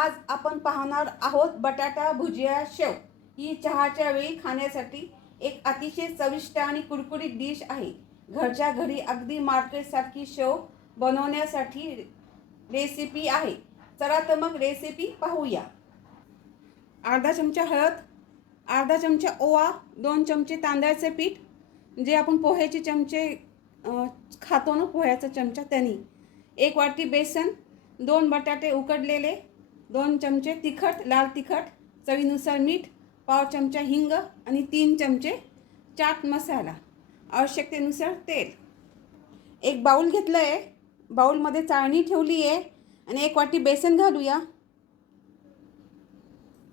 आज आपण पाहणार आहोत बटाटा भुजिया शेव। ही चहाच्या वेळी खाण्यासाठी एक अतिशय चविष्ट आणि कुरकुरीत डिश आहे। घरच्या घरी अगदी मार्केटसारखी शेव बनवण्यासाठी रेसिपी आहे। चला तर मग रेसिपी पाहूया। अर्धा चमचा हळद, अर्धा चमचा ओवा, 2 चमचे तांदळाचे पीठ, जे आपण पोह्याचे चमचे खातो ना, पोह्याचा चमचा त्यानी, 1 वाटी बेसन, 2 बटाटे उकडलेले, 2 चमचे तिखट, लाल तिखट, चवीनुसार मीठ, पाव चमचा हिंग आणि 3 चमचे चाट मसाला, आवश्यकतेनुसार तेल। एक बाउल घेतलं आहे, बाउलमध्ये चाळणी ठेवली आहे आणि 1 वाटी बेसन घालूया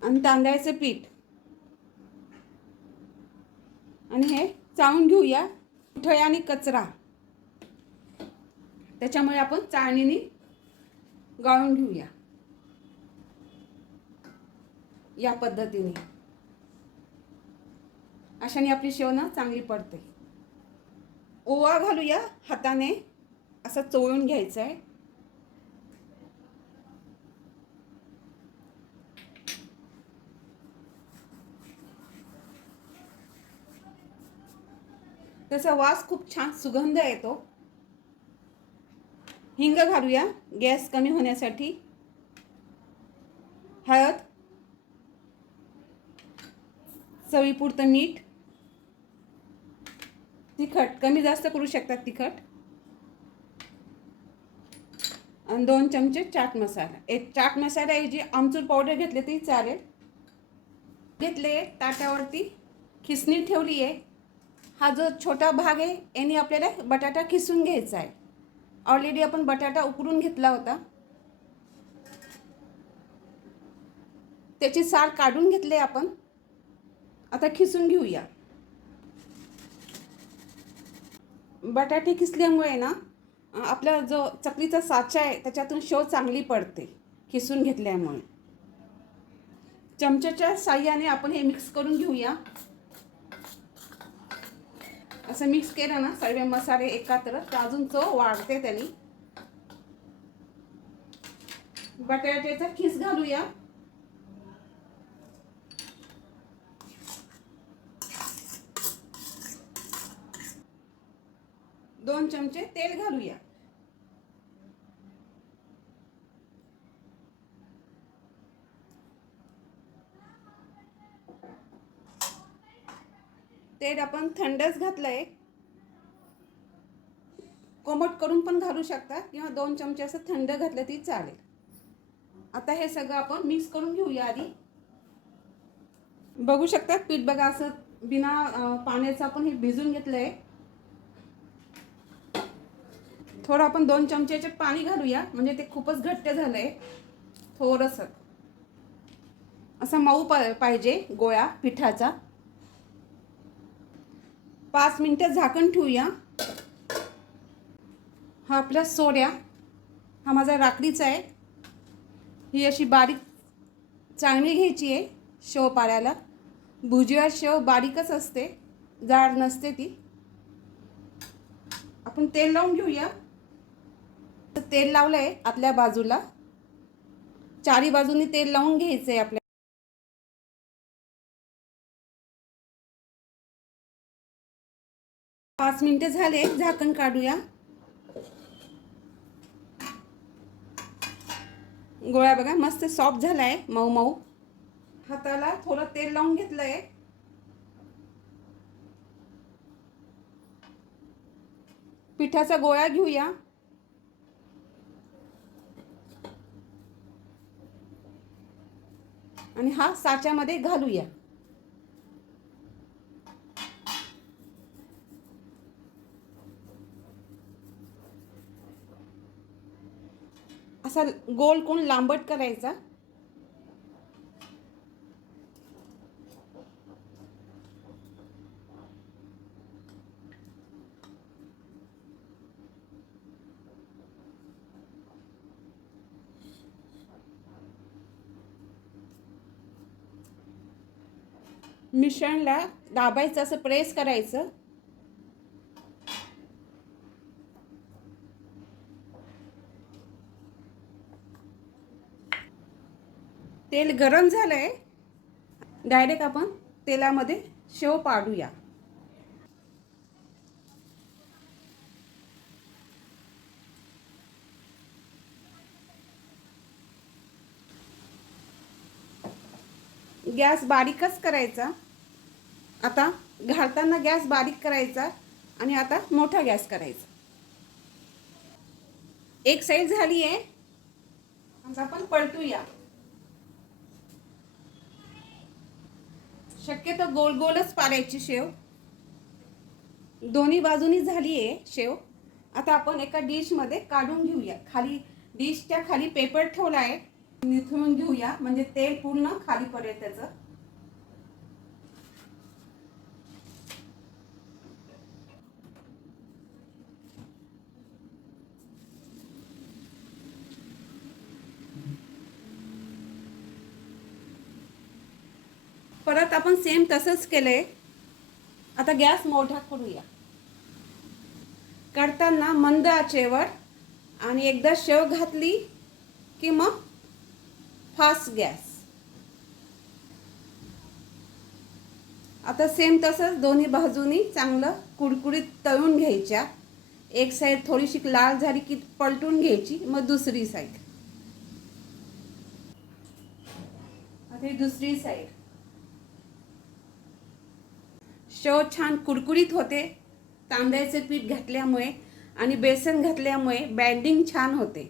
आणि तांदळाचे पीठ आणि हे चाळून घेऊया। गुठळ्या आणि कचरा, त्याच्यामुळे आपण चाळणीने गाळून घेऊया। या पद्धतीने अशाने आपली शेव ना चांगली पडते। ओवा घालूया, हाताने असं चोळून घ्यायचं आहे। त्याचा वास खूप छान सुगंध येतो। हिंग घालूया गॅस कमी होण्यासाठी। हळद, चवीपुरतं मीठ, तिखट कमी जास्त करू शकतात तिखट, आणि 2 चमचे चाट मसाला। एक चाट मसाल्याऐवजी आमचूर पावडर घेतले तरी चालेल। घेतले ताटावरती खिसणी ठेवली आहे। हा जो छोटा भाग आहे याने आपल्याला बटाटा खिसून घ्यायचा आहे। ऑलरेडी आपण बटाटा उकडून घेतला होता, त्याची साल काढून घेतले आपण। आता खिसून घेऊया। बटाटे खिसल्यामुळे ना आपला जो चकलीचा साचा आहे त्याच्यातून शेव चांगली पडते खिसून घेतल्यामुळे। चमच्याच्या साहाय्याने आपण हे मिक्स करून घेऊया। असं मिक्स केलं ना सर्व मसाले एकत्र तर अजून चव वाढते त्याने। बटाट्याचा खिस घालूया, दोन चमचे तेल घालूया, तेल आपण थंडच घातलंय। कोमट करून पण घालू शकता किंवा 2 चमचे असं थंड घातलं तरी चालेल। आता हे सगळं आपण मिक्स करून घेऊया। आधी बघू शकता पीठ बघा असं बिना पाण्याचं आपण हे भिजून घेतलंय। थोडं आपण 2 चमचेचे पाणी घालूया, म्हणजे ते खूपच घट्ट झालंय। थोडंसं असं मऊ पाहिजे गोळा पिठाचा। 5 मिनिटं झाकण ठेवूया। हा आपला सोड्या, हा माझा राखडीचा आहे। ही अशी बारीक चाळणी घ्यायची आहे शेव पाडायला। भुजिया शेव बारीकच असते, जाड नसते ती। आपण तेल लावून घेऊया। तेल लावलंय आतल्या बाजूला, चारी बाजूनी तेल लावून घ्यायचंय आपल्या। 5 मिनिटं झाले, झाकण काढूया। गोळा बघा मस्त सॉफ्ट झालाय, मऊ मऊ। हाताला थोडं तेल लावून घेतलंय। पिठाचा गोळा घेऊया, आणि हा साच्यामध्ये घालूया। असा गोल कोण लांबट करायचा। मिश्रणला दाबायचं, असं प्रेस करायचं। तेल गरम झालं आहे, डायरेक्ट आपण तेलामध्ये शेव पाडूया. गॅस बारीकच करायचा. आता घालताना गॅस बारीक करायचा आणि आता मोठा गॅस करायचा. एक साईड झाली आहे, आता आपण पलटूया. शक्यतो गोल गोलच पाडायची शेव. दोन्ही बाजूनी झाली आहे शेव. आता आपण एका डिशमध्ये काढून घेऊया. खाली डिशच्या खाली पेपर ठेवला आहे, निथळून घेऊया म्हणजे तेल पूर्ण खाली पडेल त्याचं. परत आपण सेम तसंच केलंय. आता गॅस मोठा करूया. करताना मंद आचेवर आणि एकदा शेव घातली की मग फास्ट गॅस. आता सेम तसंच दोन्ही बाजूनी चांगलं कुरकुरीत तळून घ्यायच्या. एक साईड थोडीशी लाल झाली की पलटून घ्यायची, मग दुसरी साईड. आता ही दुसरी साईड. शेव छान कुरकुरीत होते. तांदळाचे पीठ घातल्यामुळे आणि बेसन घातल्यामुळे बँडिंग छान होते.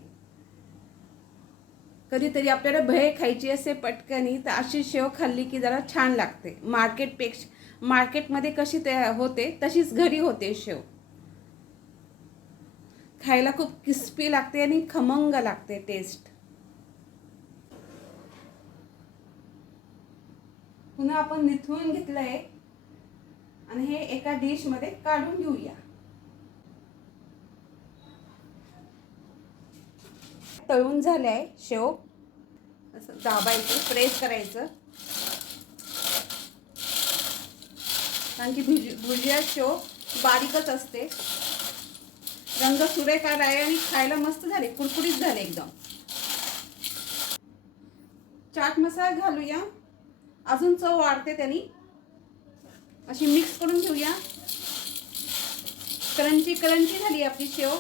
कधीतरी आपल्याला भेळ खायची असे पटकनी, तर अशी शेव खाल्ली की जरा छान लागते. मार्केटमध्ये कशी तयार होते तशीच घरी होते शेव. खायला खूप क्रिस्पी लागते आणि खमंग लागते टेस्ट. पुन्हा आपण निथळून घेतलंय आणि हे एका डिशमध्ये काढून घेऊया. तळून झाले आहे शेव. असं दाबायचं, प्रेस करायचं, कारण की भुजिया शेव बारीकच असते. रंग सुरेख आला आहे आणि खायला मस्त झाले, कुरकुरीत झाले एकदम. चाट मसाला घालूया, अजून चव वाढते त्यांनी. अशी मिक्स करून घेऊया. क्रंची झाली आपली शेव.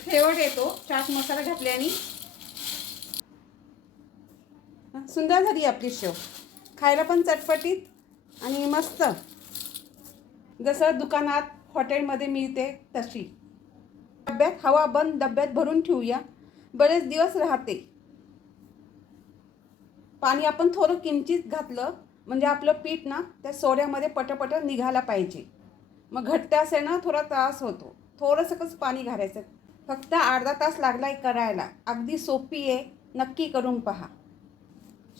फ्लेवर येतो चाट मसाला घातल्याने. सुंदर झाली आपली शेव. खायला पण चटपटीत आणि मस्त, जसं दुकानात हॉटेलमध्ये मिळते तशी. डब्यात हवा बंद डब्यात भरून ठेवूया, बरेच दिवस राहते. पाणी आपण थोडं किंचित घातलं म्हणजे आपलं पीठ ना त्या सोड्यामध्ये पटपट निघायला पाहिजे. मग घट्ट असेल ना थोडा त्रास होतो. थोडंसंच पाणी घालायचं. फक्त अर्धा तास लागलाय करायला. अगदी सोपी आहे, नक्की करून पहा.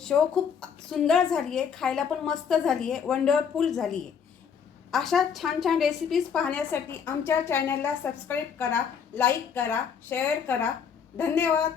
शेव खूप सुंदर झाली आहे, खायला पण मस्त झाली आहे, वंडरफुल झाली आहे. अशा छान छान रेसिपीज पाहण्यासाठी आमच्या चॅनलला सबस्क्राईब करा, लाईक करा, शेअर करा. धन्यवाद.